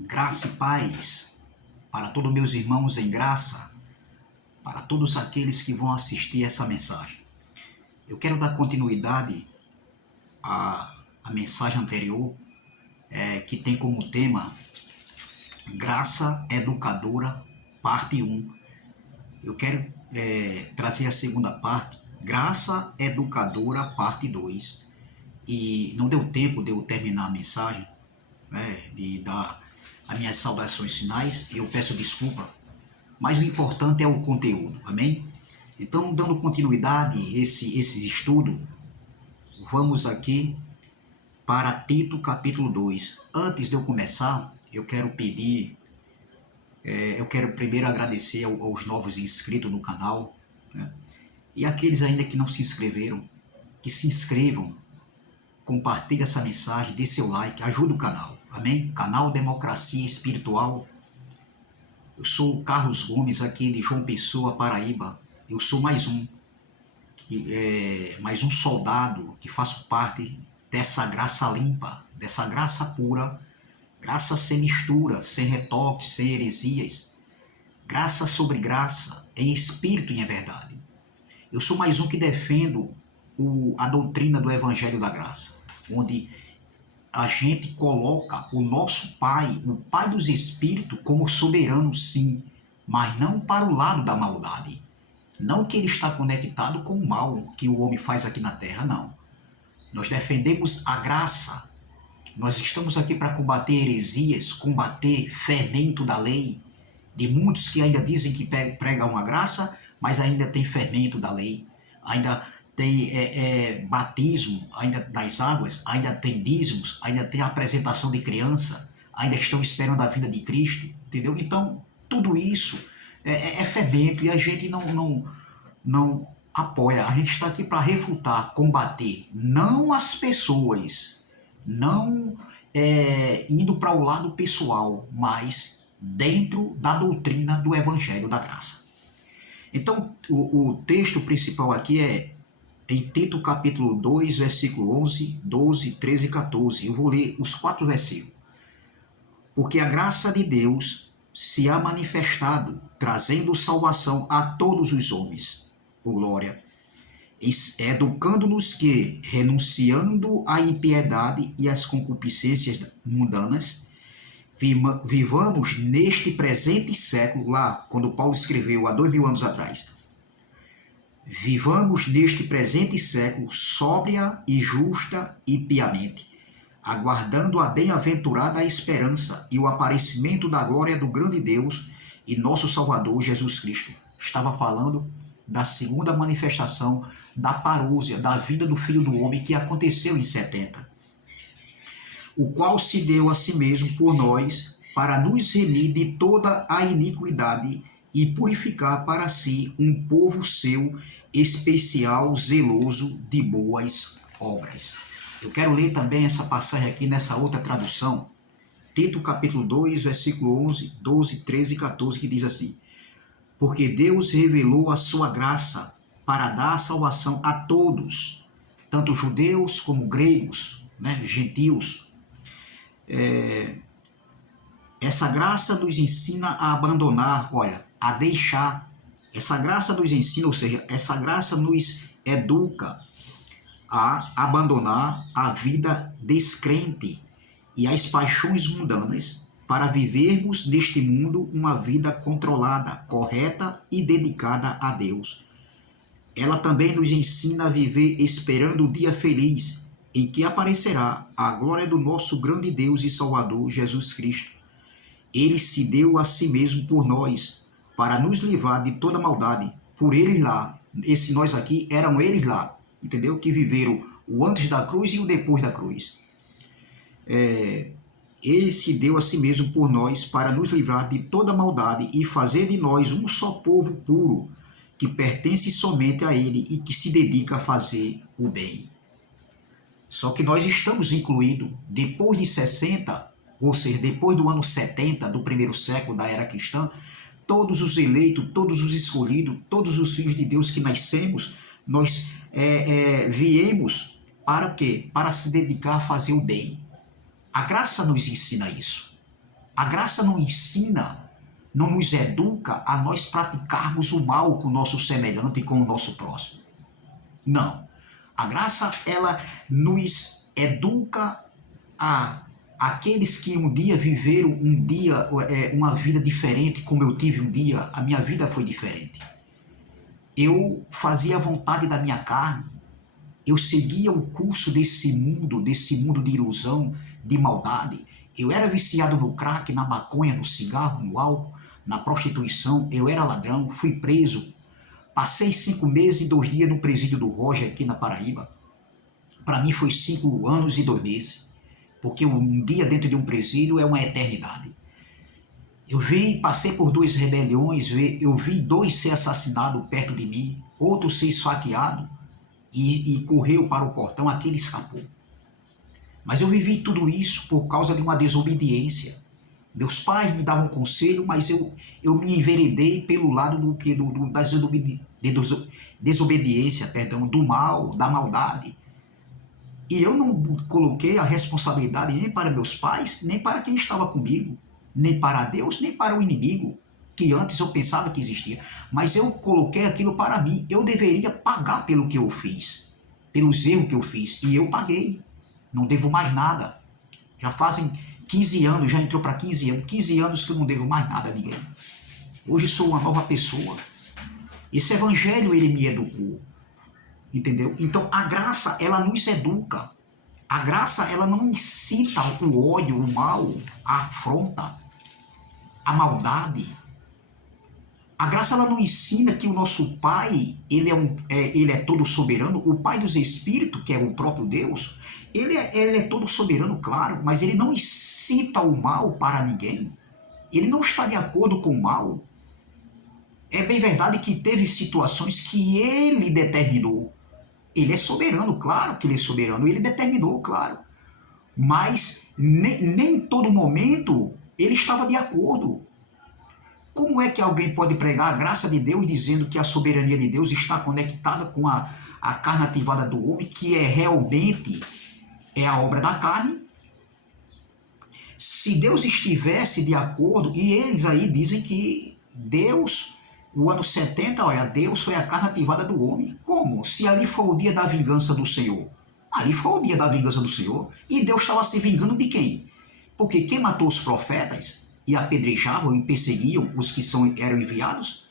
Graça e paz para todos meus irmãos em graça, para todos aqueles que vão assistir essa mensagem. Eu quero dar continuidade à mensagem anterior, que tem como tema Graça Educadora, parte 1. Eu quero trazer a segunda parte, Graça Educadora, parte 2. E não deu tempo de eu terminar a mensagem, de dar as minhas saudações finais, e eu peço desculpa, mas o importante é o conteúdo, amém? Então, dando continuidade a esse estudo, vamos aqui para Tito capítulo 2. Antes de eu começar, eu quero primeiro agradecer aos novos inscritos no canal, né? E aqueles ainda que não se inscreveram, que se inscrevam, compartilhe essa mensagem, dê seu like, ajuda o canal, amém? Canal Democracia Espiritual. Eu sou o Carlos Gomes, aqui de João Pessoa, Paraíba. Eu sou mais um soldado que faço parte dessa graça limpa, dessa graça pura, graça sem mistura, sem retoques, sem heresias, graça sobre graça, em espírito e em verdade. Eu sou mais um que defendo a doutrina do Evangelho da Graça, onde a gente coloca o nosso Pai, o Pai dos Espíritos, como soberano, sim, mas não para o lado da maldade. Não que ele está conectado com o mal que o homem faz aqui na Terra, não. Nós defendemos a graça. Nós estamos aqui para combater heresias, combater fermento da lei, de muitos que ainda dizem que pregam a graça, mas ainda tem fermento da lei, ainda tem batismo ainda das águas, ainda tem dízimos, ainda tem a apresentação de criança, ainda estão esperando a vinda de Cristo, entendeu? Então, tudo isso é fermento e a gente não apoia. A gente está aqui para refutar, combater, não as pessoas, não indo para o lado pessoal, mas dentro da doutrina do Evangelho da Graça. Então, o texto principal aqui é em Tito capítulo 2, versículo 11, 12, 13 e 14. Eu vou ler os 4 versículos. Porque a graça de Deus se há manifestado, trazendo salvação a todos os homens. Glória. Educando-nos que, renunciando à impiedade e às concupiscências mundanas, vivamos neste presente século, lá, quando Paulo escreveu há 2000 anos atrás, vivamos neste presente século sóbria e justa e piamente, aguardando a bem-aventurada esperança e o aparecimento da glória do grande Deus e nosso Salvador Jesus Cristo. Estava falando da segunda manifestação da parousia, da vinda do Filho do Homem, que aconteceu em 70. O qual se deu a si mesmo por nós, para nos remir de toda a iniquidade e purificar para si um povo seu, especial, zeloso de boas obras. Eu quero ler também essa passagem aqui nessa outra tradução, Tito capítulo 2, versículo 11, 12, 13 e 14, que diz assim: porque Deus revelou a sua graça para dar a salvação a todos, tanto judeus como gregos, gentios. Essa graça nos ensina a abandonar, a deixar. Essa graça nos ensina, ou seja, essa graça nos educa a abandonar a vida descrente e as paixões mundanas para vivermos neste mundo uma vida controlada, correta e dedicada a Deus. Ela também nos ensina a viver esperando o dia feliz em que aparecerá a glória do nosso grande Deus e Salvador Jesus Cristo. Ele se deu a si mesmo por nós, para nos livrar de toda maldade. Por eles lá, esse nós aqui eram eles lá, entendeu? Que viveram o antes da cruz e o depois da cruz. Ele se deu a si mesmo por nós, para nos livrar de toda maldade e fazer de nós um só povo puro, que pertence somente a ele e que se dedica a fazer o bem. Só que nós estamos incluídos, depois de 60, ou seja, depois do ano 70 do primeiro século da era cristã, todos os eleitos, todos os escolhidos, todos os filhos de Deus que nascemos, nós viemos para quê? Para se dedicar a fazer o bem. A graça nos ensina isso. A graça não ensina, não nos educa a nós praticarmos o mal com o nosso semelhante e com o nosso próximo. Não. A graça, ela nos educa a aqueles que um dia viveram uma vida diferente, como eu tive um dia, a minha vida foi diferente. Eu fazia a vontade da minha carne, eu seguia o curso desse mundo de ilusão, de maldade. Eu era viciado no crack, na maconha, no cigarro, no álcool, na prostituição, eu era ladrão, fui preso. Passei 5 meses e 2 dias no presídio do Roger, aqui na Paraíba. Para mim foi 5 anos e 2 meses, porque um dia dentro de um presídio é uma eternidade. Passei por 2 rebeliões, eu vi 2 ser assassinados perto de mim, outro ser esfaqueado e correu para o portão, aquele escapou. Mas eu vivi tudo isso por causa de uma desobediência. Meus pais me davam conselho, mas eu me enveredei pelo lado da desobediência, do mal, da maldade. E eu não coloquei a responsabilidade nem para meus pais, nem para quem estava comigo, nem para Deus, nem para o inimigo, que antes eu pensava que existia. Mas eu coloquei aquilo para mim. Eu deveria pagar pelo que eu fiz, pelos erros que eu fiz. E eu paguei. Não devo mais nada. Já fazem 15 anos, já entrou para 15 anos. 15 anos que eu não devo mais nada a ninguém. Hoje sou uma nova pessoa. Esse evangelho, ele me educou. Entendeu? Então, a graça, ela nos educa. A graça, ela não incita o ódio, o mal, a afronta, a maldade. A graça, ela não ensina que o nosso Pai, ele é todo soberano. O Pai dos Espíritos, que é o próprio Deus, ele é todo soberano, claro, mas ele não incita o mal para ninguém. Ele não está de acordo com o mal. É bem verdade que teve situações que ele determinou. Ele é soberano, claro que ele é soberano, ele determinou, claro. Mas nem em todo momento ele estava de acordo. Como é que alguém pode pregar a graça de Deus dizendo que a soberania de Deus está conectada com a carne ativada do homem, que realmente é a obra da carne? Se Deus estivesse de acordo, e eles aí dizem que Deus... O ano 70, olha, Deus foi a carne ativada do homem. Como? Se ali foi o dia da vingança do Senhor. Ali foi o dia da vingança do Senhor. E Deus estava se vingando de quem? Porque quem matou os profetas e apedrejavam e perseguiam os que eram enviados,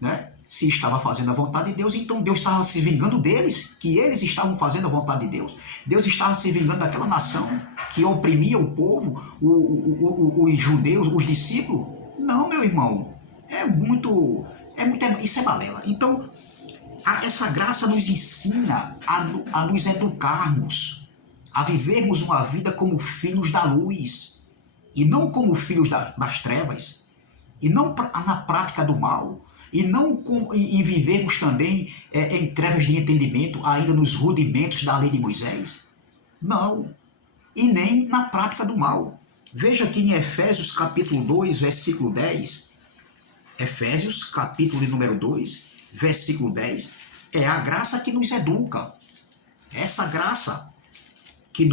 né? Se estava fazendo a vontade de Deus, então Deus estava se vingando deles, que eles estavam fazendo a vontade de Deus. Deus estava se vingando daquela nação que oprimia o povo, os judeus, os discípulos. Não, meu irmão. Isso é balela. Então, essa graça nos ensina a nos educarmos, a vivermos uma vida como filhos da luz, e não como filhos das trevas, e não na prática do mal, e não em vivermos também em trevas de entendimento, ainda nos rudimentos da lei de Moisés. Não, e nem na prática do mal. Veja aqui em Efésios capítulo 2, versículo 10, Efésios, capítulo número 2, versículo 10, é a graça que nos educa. Essa graça que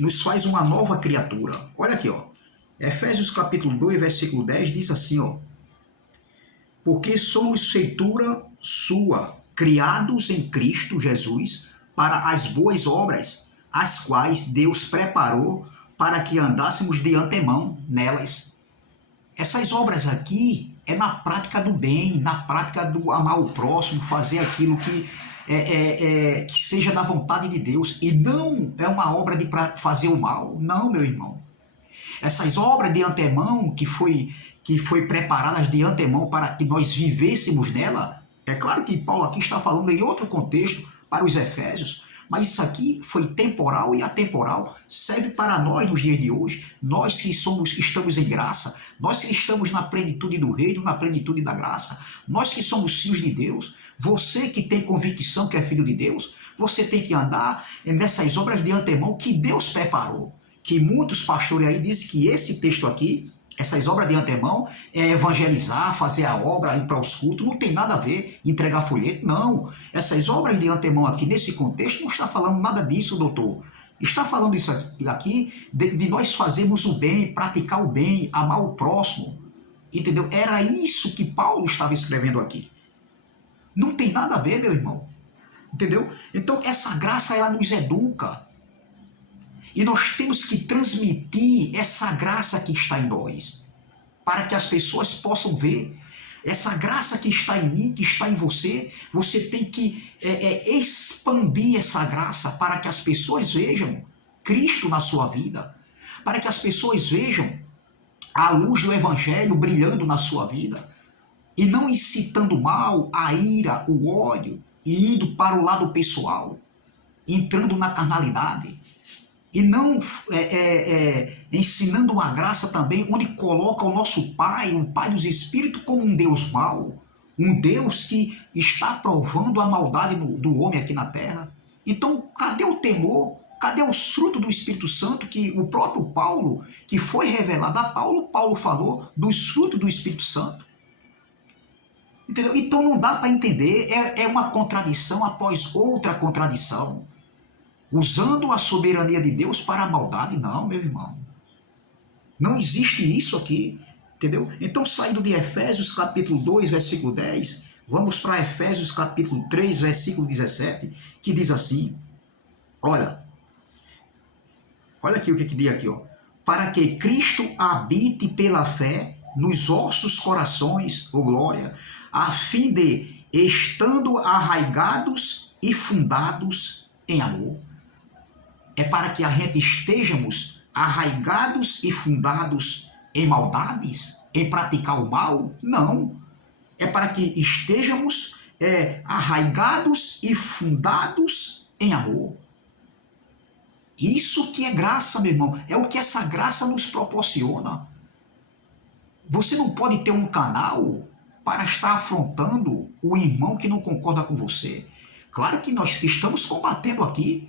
nos faz uma nova criatura. Olha aqui, ó. Efésios, capítulo 2, versículo 10, diz assim, ó. Porque somos feitura sua, criados em Cristo Jesus, para as boas obras, as quais Deus preparou para que andássemos de antemão nelas. Essas obras aqui é na prática do bem, na prática do amar o próximo, fazer aquilo que seja da vontade de Deus. E não é uma obra de fazer o mal. Não, meu irmão. Essas obras de antemão que foi preparadas de antemão para que nós vivêssemos nela, é claro que Paulo aqui está falando em outro contexto para os Efésios, mas isso aqui foi temporal e atemporal, serve para nós nos dias de hoje, nós que estamos em graça, nós que estamos na plenitude do reino, na plenitude da graça, nós que somos filhos de Deus, você que tem convicção que é filho de Deus, você tem que andar nessas obras de antemão que Deus preparou, que muitos pastores aí dizem que esse texto aqui, essas obras de antemão, é evangelizar, fazer a obra, ir para os cultos, não tem nada a ver, entregar folheto, não. Essas obras de antemão aqui, nesse contexto, não está falando nada disso, doutor. Está falando isso aqui de nós fazermos o bem, praticar o bem, amar o próximo. Entendeu? Era isso que Paulo estava escrevendo aqui. Não tem nada a ver, meu irmão. Entendeu? Então essa graça, ela nos educa. E nós temos que transmitir essa graça que está em nós, para que as pessoas possam ver. Essa graça que está em mim, que está em você, você tem que expandir essa graça para que as pessoas vejam Cristo na sua vida, para que as pessoas vejam a luz do Evangelho brilhando na sua vida, e não incitando o mal, a ira, o ódio, e indo para o lado pessoal, entrando na carnalidade. E não ensinando uma graça também, onde coloca o nosso Pai, o Pai dos Espíritos, como um Deus mau, um Deus que está provando a maldade do homem aqui na terra. Então, cadê o temor? Cadê os frutos do Espírito Santo que o próprio Paulo, que foi revelado a Paulo, Paulo falou dos frutos do Espírito Santo? Entendeu? Então não dá para entender, é uma contradição após outra contradição. Usando a soberania de Deus para a maldade, não, meu irmão. Não existe isso aqui, entendeu? Então, saindo de Efésios capítulo 2, versículo 10, vamos para Efésios capítulo 3, versículo 17, que diz assim, olha aqui o que diz aqui, ó. Para que Cristo habite pela fé nos vossos corações, ô glória, a fim de, estando arraigados e fundados em amor. É para que a gente estejamos arraigados e fundados em maldades, em praticar o mal? Não. É para que estejamos arraigados e fundados em amor. Isso que é graça, meu irmão. É o que essa graça nos proporciona. Você não pode ter um canal para estar afrontando o irmão que não concorda com você. Claro que nós estamos combatendo aqui,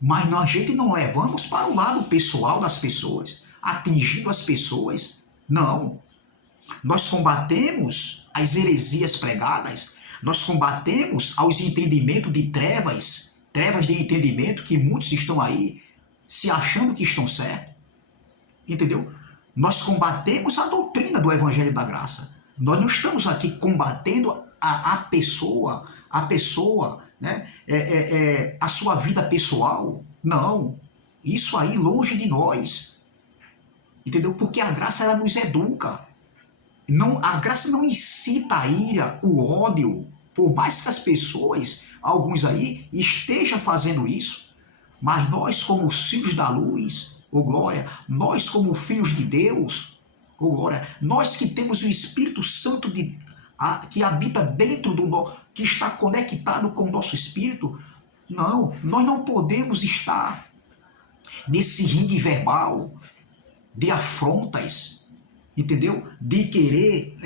mas a gente não levamos para o lado pessoal das pessoas, atingindo as pessoas. Não. Nós combatemos as heresias pregadas, nós combatemos aos entendimentos de trevas de entendimento que muitos estão aí se achando que estão certos. Entendeu? Nós combatemos a doutrina do Evangelho da Graça. Nós não estamos aqui combatendo a pessoa, né? A sua vida pessoal. Não. Isso aí longe de nós. Entendeu? Porque a graça, ela nos educa. Não, a graça não incita a ira, o ódio. Por mais que as pessoas, alguns aí, estejam fazendo isso, mas nós, como os filhos da luz, ô glória, nós, como filhos de Deus, ô glória, nós que temos o Espírito Santo que habita dentro que está conectado com o nosso espírito, não, nós não podemos estar nesse ringue verbal de afrontas, entendeu? De querer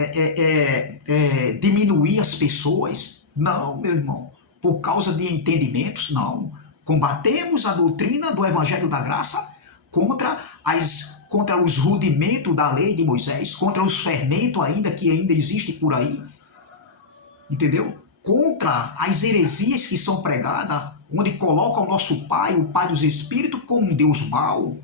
diminuir as pessoas. Não, meu irmão, por causa de entendimentos, não. Combatemos a doutrina do Evangelho da Graça contra os rudimentos da lei de Moisés, contra os fermentos que ainda existe por aí, entendeu? Contra as heresias que são pregadas, onde colocam o nosso Pai, o Pai dos Espíritos, como um Deus mau.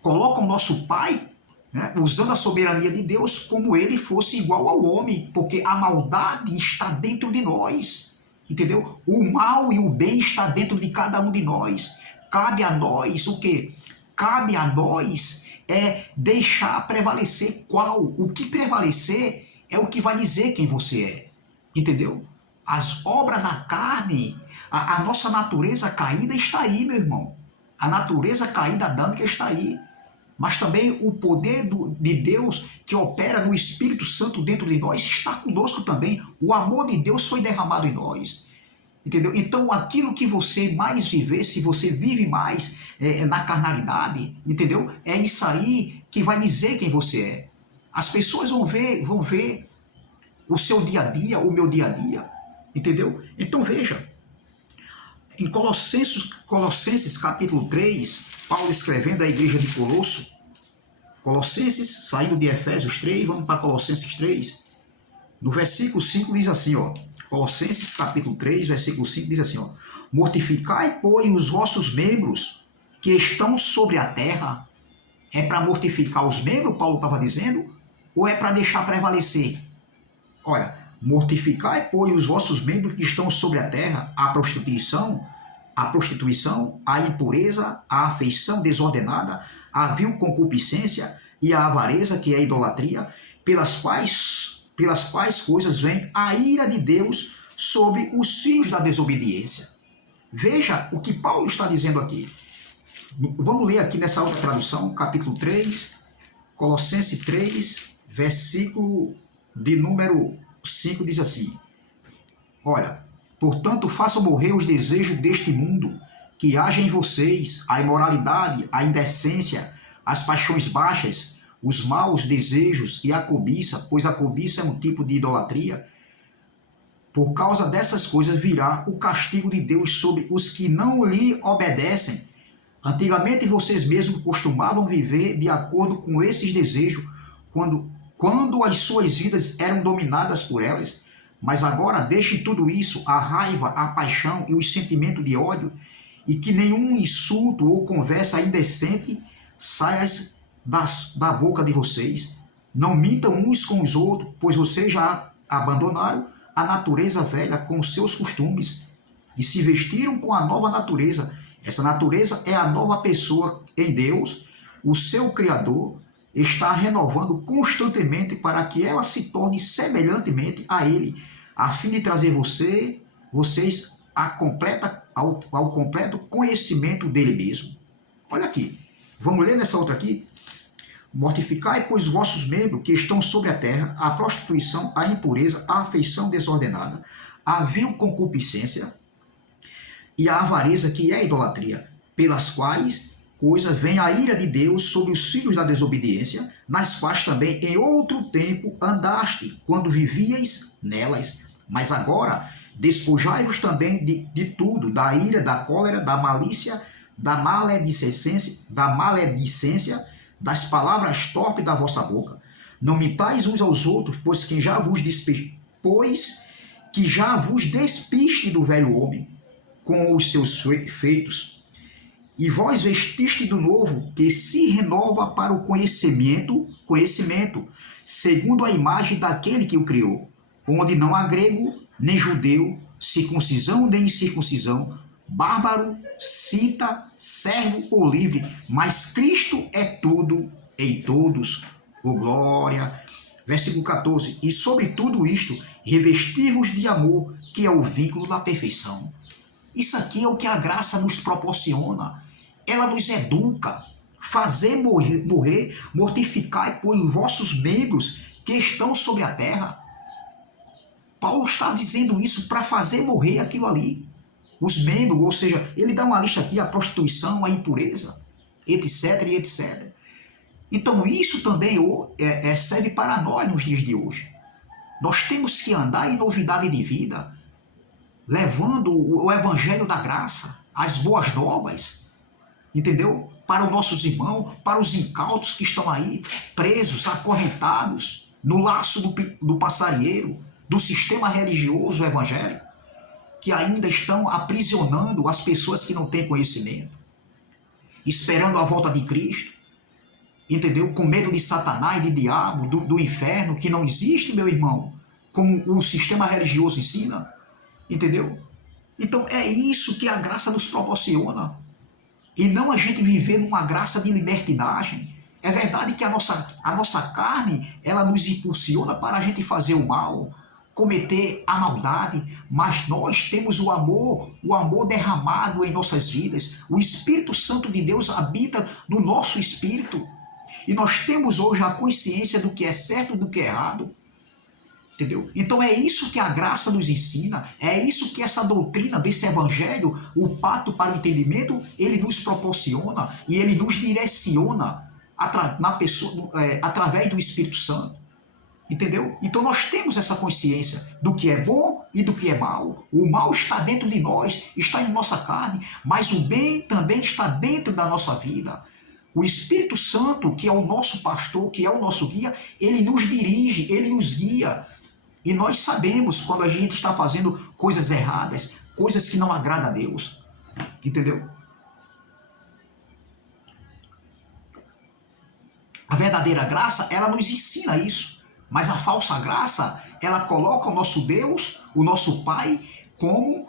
Colocam o nosso Pai, né, usando a soberania de Deus, como ele fosse igual ao homem, porque a maldade está dentro de nós, entendeu? O mal e o bem está dentro de cada um de nós. Cabe a nós o quê? Cabe a nós deixar prevalecer qual? O que prevalecer é o que vai dizer quem você é, entendeu? As obras da carne, a nossa natureza caída está aí, meu irmão. A natureza caída adâmica está aí. Mas também o poder de Deus que opera no Espírito Santo dentro de nós está conosco também. O amor de Deus foi derramado em nós. Entendeu? Então aquilo que você mais viver, se você vive mais na carnalidade, entendeu? É isso aí que vai dizer quem você é. As pessoas vão ver o seu dia a dia, o meu dia a dia. Entendeu? Então veja, em Colossenses capítulo 3, Paulo escrevendo à igreja de Colossenses, saindo de Efésios 3, vamos para Colossenses 3, no versículo 5 diz assim, ó, Colossenses capítulo 3, versículo 5 diz assim, ó, mortificai, pois, os vossos membros que estão sobre a terra, é para mortificar os membros, Paulo estava dizendo, ou é para deixar prevalecer? Olha, mortificai, pois, os vossos membros que estão sobre a terra, a prostituição, a impureza, a afeição desordenada, a vil concupiscência e a avareza, que é a idolatria, pelas quais coisas vem a ira de Deus sobre os filhos da desobediência. Veja o que Paulo está dizendo aqui. Vamos ler aqui nessa outra tradução, capítulo 3, Colossenses 3, versículo de número 5, diz assim: olha, portanto, façam morrer os desejos deste mundo, que haja em vocês a imoralidade, a indecência, as paixões baixas, os maus desejos e a cobiça, pois a cobiça é um tipo de idolatria. Por causa dessas coisas virá o castigo de Deus sobre os que não lhe obedecem. Antigamente vocês mesmos costumavam viver de acordo com esses desejos, quando as suas vidas eram dominadas por elas. Mas agora deixe tudo isso, a raiva, a paixão e o sentimento de ódio, e que nenhum insulto ou conversa indecente saia da boca de vocês. Não mintam uns com os outros, pois vocês já abandonaram a natureza velha com os seus costumes e se vestiram com a nova natureza. Essa natureza é a nova pessoa em Deus. O seu Criador está renovando constantemente para que ela se torne semelhantemente a Ele, a fim de trazer vocês ao completo conhecimento dele mesmo. Olha aqui, vamos ler nessa outra aqui? Mortificai, pois, vossos membros que estão sobre a terra, a prostituição, a impureza, a afeição desordenada, a vil concupiscência e a avareza, que é a idolatria, pelas quais coisas vem a ira de Deus sobre os filhos da desobediência, nas quais também em outro tempo andaste, quando vivíeis nelas. Mas agora despojai-vos também de tudo, da ira, da cólera, da malícia, da maledicência, das palavras torpes da vossa boca. Não mintais uns aos outros, pois que já vos despiste do velho homem com os seus feitos, e vós vestiste do novo, que se renova para o conhecimento, segundo a imagem daquele que o criou, onde não há grego, nem judeu, circuncisão nem incircuncisão, bárbaro, cita, servo ou livre, mas Cristo é tudo em todos. Oh, glória! Versículo 14. E sobre tudo isto, revesti-vos de amor, que é o vínculo da perfeição. Isso aqui é o que a graça nos proporciona. Ela nos educa. Fazer morrer, mortificar por vossos membros que estão sobre a terra. Paulo está dizendo isso para fazer morrer aquilo ali. Os membros, ou seja, ele dá uma lista aqui, a prostituição, a impureza, etc, e etc. Então isso também serve para nós nos dias de hoje. Nós temos que andar em novidade de vida, levando o evangelho da graça, as boas novas, entendeu? Para os nossos irmãos, para os incautos que estão aí, presos, acorrentados, no laço do passarinheiro, do sistema religioso evangélico, que ainda estão aprisionando as pessoas que não têm conhecimento, esperando a volta de Cristo, entendeu? Com medo de Satanás, de diabo, do inferno, que não existe, meu irmão, como o sistema religioso ensina, entendeu? Então é isso que a graça nos proporciona, e não a gente viver numa graça de libertinagem. É verdade que a nossa carne, ela nos impulsiona para a gente fazer o mal, cometer a maldade, mas nós temos o amor derramado em nossas vidas. O Espírito Santo de Deus habita no nosso espírito, e nós temos hoje a consciência do que é certo e do que é errado, entendeu? Então é isso que a graça nos ensina, é isso que essa doutrina desse evangelho, o pacto para o entendimento, ele nos proporciona e ele nos direciona através do Espírito Santo. Entendeu? Então nós temos essa consciência do que é bom e do que é mal. O mal está dentro de nós, está em nossa carne, mas o bem também está dentro da nossa vida. O Espírito Santo, que é o nosso pastor, que é o nosso guia, ele nos dirige, ele nos guia. E nós sabemos quando a gente está fazendo coisas erradas, coisas que não agradam a Deus. Entendeu? A verdadeira graça, ela nos ensina isso. Mas a falsa graça, ela coloca o nosso Deus, o nosso Pai, como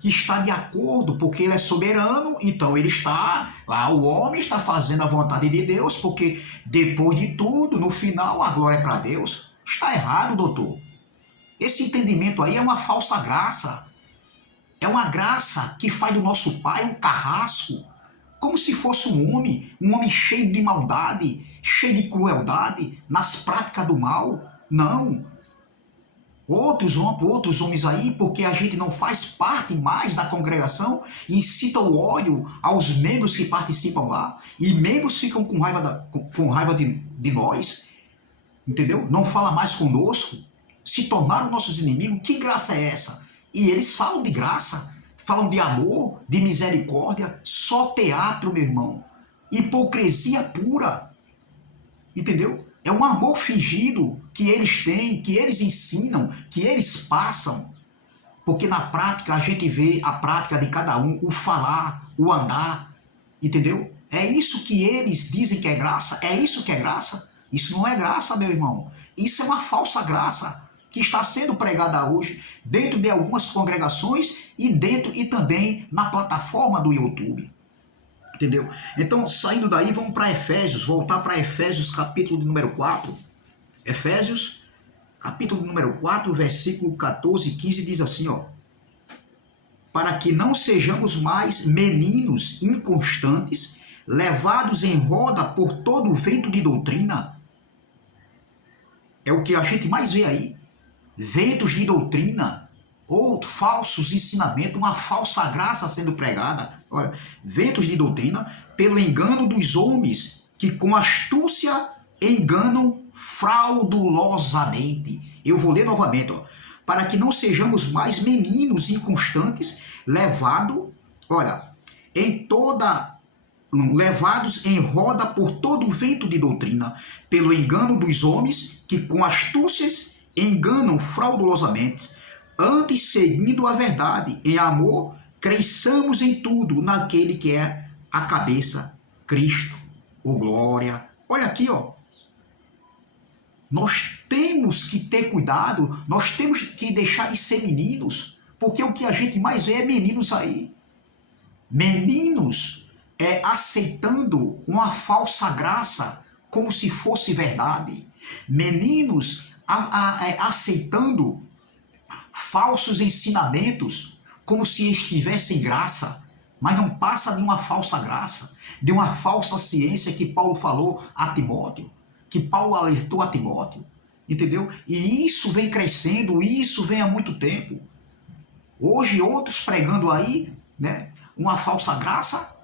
que está de acordo, porque Ele é soberano, então Ele está, lá o homem está fazendo a vontade de Deus, porque depois de tudo, no final, a glória é para Deus. Está errado, doutor. Esse entendimento aí é uma falsa graça. É uma graça que faz do nosso Pai um carrasco, como se fosse um homem cheio de maldade, cheio de crueldade, nas práticas do mal. Não. Outros homens aí, porque a gente não faz parte mais da congregação, incitam o ódio aos membros que participam lá, e membros ficam com raiva de nós, entendeu? Não fala mais conosco, se tornaram nossos inimigos. Que graça é essa? E eles falam de graça, falam de amor, de misericórdia, só teatro, meu irmão. Hipocrisia pura, entendeu? É um amor fingido que eles têm, que eles ensinam, que eles passam. Porque na prática a gente vê a prática de cada um, o falar, o andar, entendeu? É isso que eles dizem que é graça? É isso que é graça? Isso não é graça, meu irmão. Isso é uma falsa graça que está sendo pregada hoje dentro de algumas congregações e também na plataforma do YouTube. Entendeu? Então, saindo daí, vamos para Efésios, voltar para Efésios, capítulo número 4. Efésios, capítulo número 4, versículo 14 e 15, diz assim, ó: para que não sejamos mais meninos inconstantes, levados em roda por todo o vento de doutrina. É o que a gente mais vê aí. Ventos de doutrina, ou falsos ensinamentos, uma falsa graça sendo pregada. Olha, ventos de doutrina, pelo engano dos homens, que com astúcia enganam fraudulosamente. Eu vou ler novamente, ó. Para que não sejamos mais meninos inconstantes, levados em roda por todo o vento de doutrina, pelo engano dos homens, que com astúcias enganam fraudulosamente. Antes, seguindo a verdade, em amor, cresçamos em tudo naquele que é a cabeça, Cristo, ou glória. Olha aqui, ó. Nós temos que ter cuidado, nós temos que deixar de ser meninos, porque o que a gente mais vê é meninos aí. Meninos aceitando uma falsa graça como se fosse verdade. Meninos aceitando falsos ensinamentos como se estivessem graça, mas não passa de uma falsa graça, de uma falsa ciência que Paulo falou a Timóteo, que Paulo alertou a Timóteo, entendeu? E isso vem crescendo, isso vem há muito tempo. Hoje outros pregando aí, né, uma falsa graça,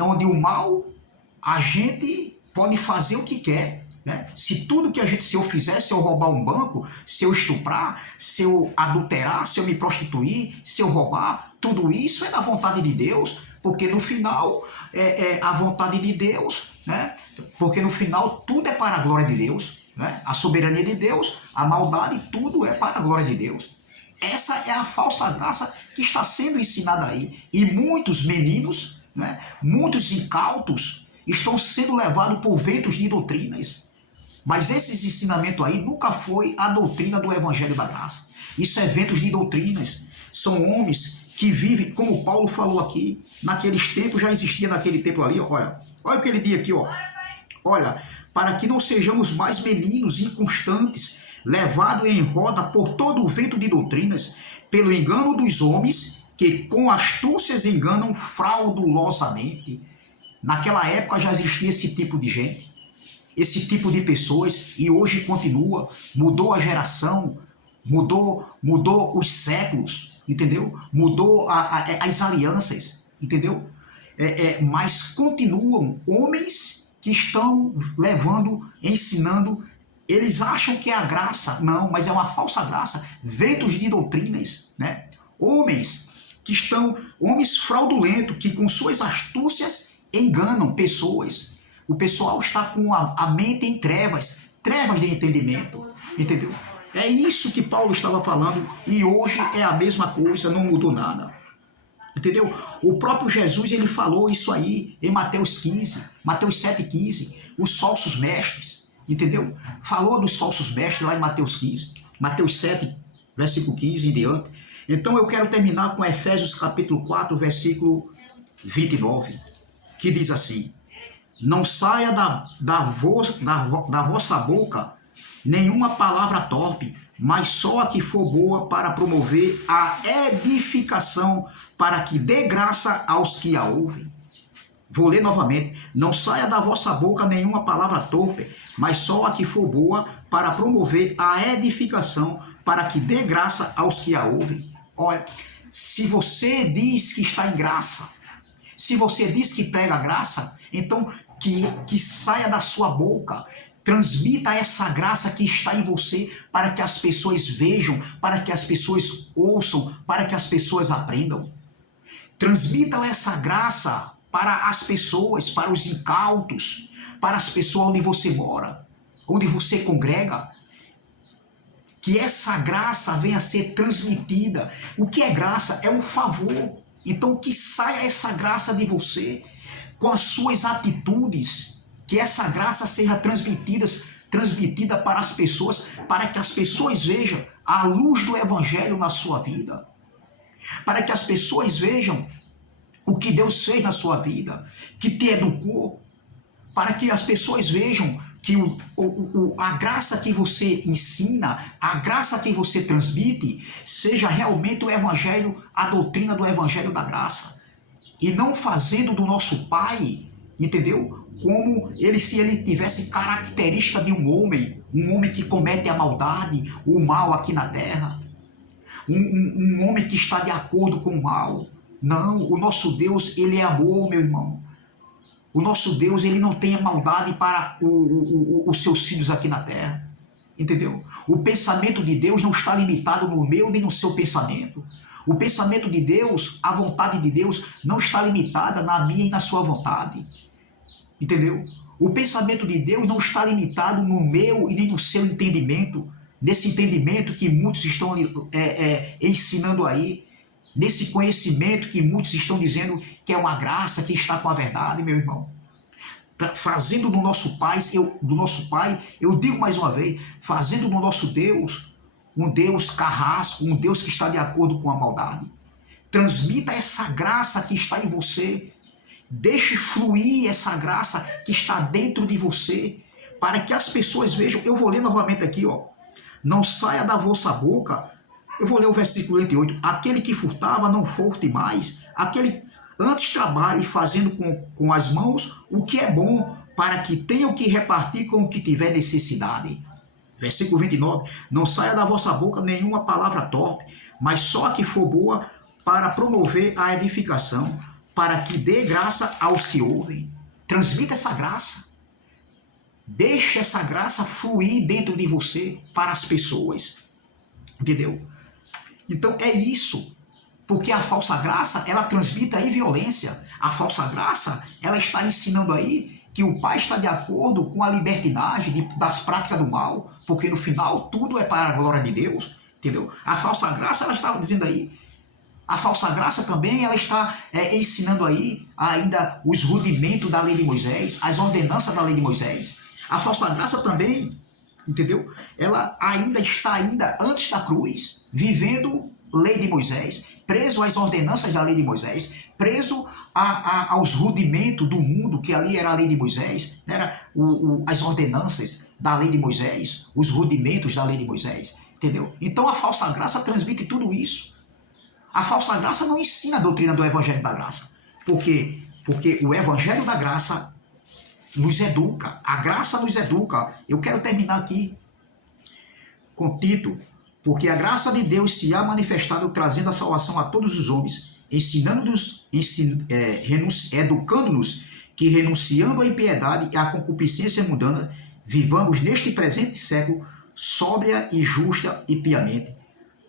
onde o mal a gente pode fazer o que quer. Né? Se tudo que se eu fizer, se eu roubar um banco, se eu estuprar, se eu adulterar, se eu me prostituir, se eu roubar, tudo isso é da vontade de Deus, porque no final é a vontade de Deus, né? Porque no final tudo é para a glória de Deus, né? A soberania de Deus, a maldade, tudo é para a glória de Deus. Essa é a falsa graça que está sendo ensinada aí. E muitos meninos, né? Muitos incautos estão sendo levados por ventos de doutrinas. Mas esses ensinamentos aí nunca foi a doutrina do Evangelho da Graça. Isso é ventos de doutrinas. São homens que vivem, como Paulo falou aqui, naqueles tempos, já existia naquele tempo ali, olha o que ele diz aqui, ó. Olha, para que não sejamos mais meninos inconstantes, levados em roda por todo o vento de doutrinas, pelo engano dos homens, que com astúcias enganam fraudulosamente. Naquela época já existia esse tipo de gente, esse tipo de pessoas, e hoje continua. Mudou a geração, mudou os séculos, entendeu? Mudou as alianças, entendeu? Mas continuam homens que estão levando, ensinando. Eles acham que é a graça, não, mas é uma falsa graça. Ventos de doutrinas, né? Homens fraudulentos, que com suas astúcias enganam pessoas. O pessoal está com a mente em trevas de entendimento, entendeu? É isso que Paulo estava falando, e hoje é a mesma coisa, não mudou nada. Entendeu? O próprio Jesus, ele falou isso aí em Mateus 15, Mateus 7,15, os falsos mestres, entendeu? Falou dos falsos mestres lá em Mateus 15, Mateus 7, versículo 15 em diante. Então eu quero terminar com Efésios capítulo 4, versículo 29, que diz assim: não saia da vossa boca nenhuma palavra torpe, mas só a que for boa para promover a edificação, para que dê graça aos que a ouvem. Vou ler novamente. Não saia da vossa boca nenhuma palavra torpe, mas só a que for boa para promover a edificação, para que dê graça aos que a ouvem. Olha, se você diz que está em graça, se você diz que prega graça, então que saia da sua boca, transmita essa graça que está em você, para que as pessoas vejam, para que as pessoas ouçam, para que as pessoas aprendam. Transmitam essa graça para as pessoas, para os incautos, para as pessoas onde você mora, onde você congrega. Que essa graça venha a ser transmitida. O que é graça? É um favor. Então que saia essa graça de você, com as suas atitudes, que essa graça seja transmitida para as pessoas, para que as pessoas vejam a luz do Evangelho na sua vida, para que as pessoas vejam o que Deus fez na sua vida, que te educou, para que as pessoas vejam que a graça que você ensina, a graça que você transmite, seja realmente o Evangelho, a doutrina do Evangelho da graça. E não fazendo do nosso Pai, entendeu? Como se ele tivesse característica de um homem que comete a maldade, o mal aqui na terra. Um homem que está de acordo com o mal. Não, o nosso Deus, ele é amor, meu irmão. O nosso Deus, ele não tem maldade para os seus filhos aqui na terra. Entendeu? O pensamento de Deus não está limitado no meu nem no seu pensamento. O pensamento de Deus, a vontade de Deus, não está limitada na minha e na sua vontade. Entendeu? O pensamento de Deus não está limitado no meu e nem no seu entendimento, nesse entendimento que muitos estão ensinando aí, nesse conhecimento que muitos estão dizendo que é uma graça, que está com a verdade, meu irmão. Fazendo do nosso Pai, eu digo mais uma vez, fazendo do nosso Deus um Deus carrasco, um Deus que está de acordo com a maldade. Transmita essa graça que está em você. Deixe fluir essa graça que está dentro de você, para que as pessoas vejam. Eu vou ler novamente aqui, ó. Não saia da vossa boca. Eu vou ler o versículo 28. Aquele que furtava, não furte mais. Aquele antes trabalhe fazendo com as mãos o que é bom, para que tenha o que repartir com o que tiver necessidade. Versículo 29. Não saia da vossa boca nenhuma palavra torpe, mas só a que for boa para promover a edificação, para que dê graça aos que ouvem. Transmita essa graça. Deixe essa graça fluir dentro de você para as pessoas. Entendeu? Então é isso. Porque a falsa graça, ela transmite aí violência. A falsa graça, ela está ensinando aí que o Pai está de acordo com a libertinagem das práticas do mal, porque no final tudo é para a glória de Deus, entendeu? A falsa graça, ela está dizendo aí, a falsa graça também, ela está ensinando aí ainda os rudimentos da lei de Moisés, as ordenanças da lei de Moisés. A falsa graça também, entendeu? Ela ainda está antes da cruz, vivendo lei de Moisés, preso às ordenanças da lei de Moisés, preso aos rudimentos do mundo, que ali era a lei de Moisés, era as ordenanças da lei de Moisés, os rudimentos da lei de Moisés, entendeu? Então a falsa graça transmite tudo isso. A falsa graça não ensina a doutrina do Evangelho da Graça. Por quê? Porque o Evangelho da Graça nos educa, a graça nos educa. Eu quero terminar aqui com Tito, porque a graça de Deus se há manifestado trazendo a salvação a todos os homens, educando-nos que, renunciando à impiedade e à concupiscência mundana, vivamos neste presente século sóbria e justa e piamente,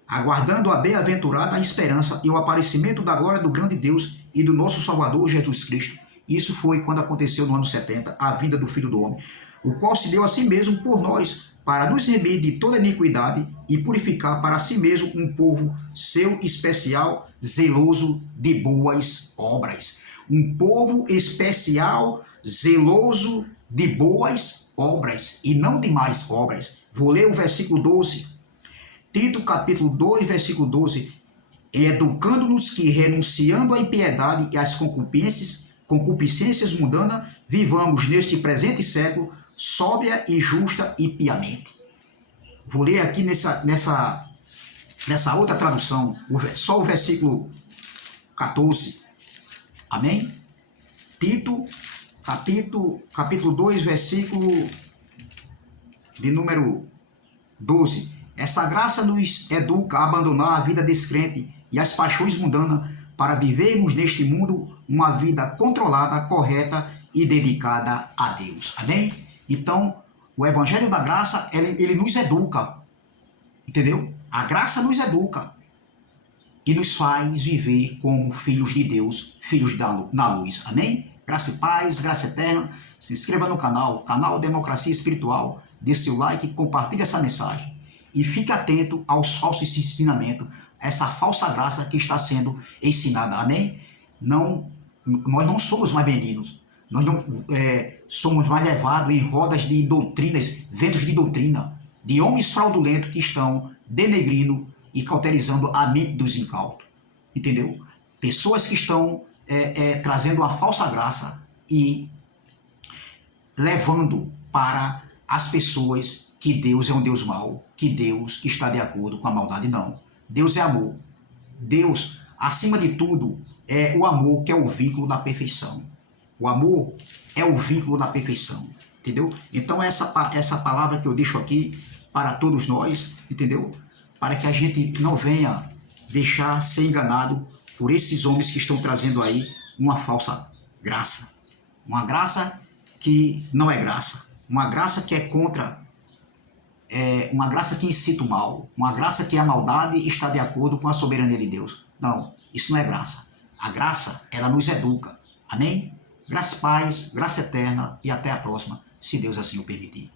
aguardando a bem-aventurada esperança e o aparecimento da glória do grande Deus e do nosso Salvador Jesus Cristo. Isso foi quando aconteceu no ano 70, a vinda do Filho do Homem. o qual se deu a si mesmo por nós, para nos remir de toda iniquidade e purificar para si mesmo um povo seu especial, zeloso de boas obras. Um povo especial, zeloso de boas obras e não de más obras. Vou ler o versículo 12. Tito capítulo 2, versículo 12. Educando-nos que, renunciando à impiedade e às concupiscências mundanas, vivamos neste presente século sóbria e justa e piamente. Vou ler aqui nessa outra tradução, só o versículo 14. Amém? Tito, capítulo 2, versículo de número 12. Essa graça nos educa a abandonar a vida descrente e as paixões mundanas para vivermos neste mundo uma vida controlada, correta e dedicada a Deus. Amém? Então, o Evangelho da Graça, ele nos educa, entendeu? A graça nos educa e nos faz viver como filhos de Deus, filhos na luz. Amém? Graça e paz, graça eterna. Se inscreva no canal Democracia Espiritual, dê seu like, compartilhe essa mensagem e fique atento aos falsos ensinamentos, essa falsa graça que está sendo ensinada. Amém? Nós não somos mais benditos. Nós não somos mais levados em rodas de doutrinas, ventos de doutrina, de homens fraudulentos que estão denegrindo e cauterizando a mente dos incautos. Entendeu? Pessoas que estão trazendo a falsa graça e levando para as pessoas que Deus é um Deus mau, que Deus está de acordo com a maldade. Não. Deus é amor. Deus, acima de tudo, é o amor que é o vínculo da perfeição. O amor é o vínculo da perfeição, entendeu? Então essa palavra que eu deixo aqui para todos nós, entendeu? Para que a gente não venha deixar ser enganado por esses homens que estão trazendo aí uma falsa graça. Uma graça que não é graça. Uma graça que é contra, uma graça que incita o mal. Uma graça que a maldade está de acordo com a soberania de Deus. Não, isso não é graça. A graça, ela nos educa. Amém? Graça e paz, graça eterna e até a próxima, se Deus assim o permitir.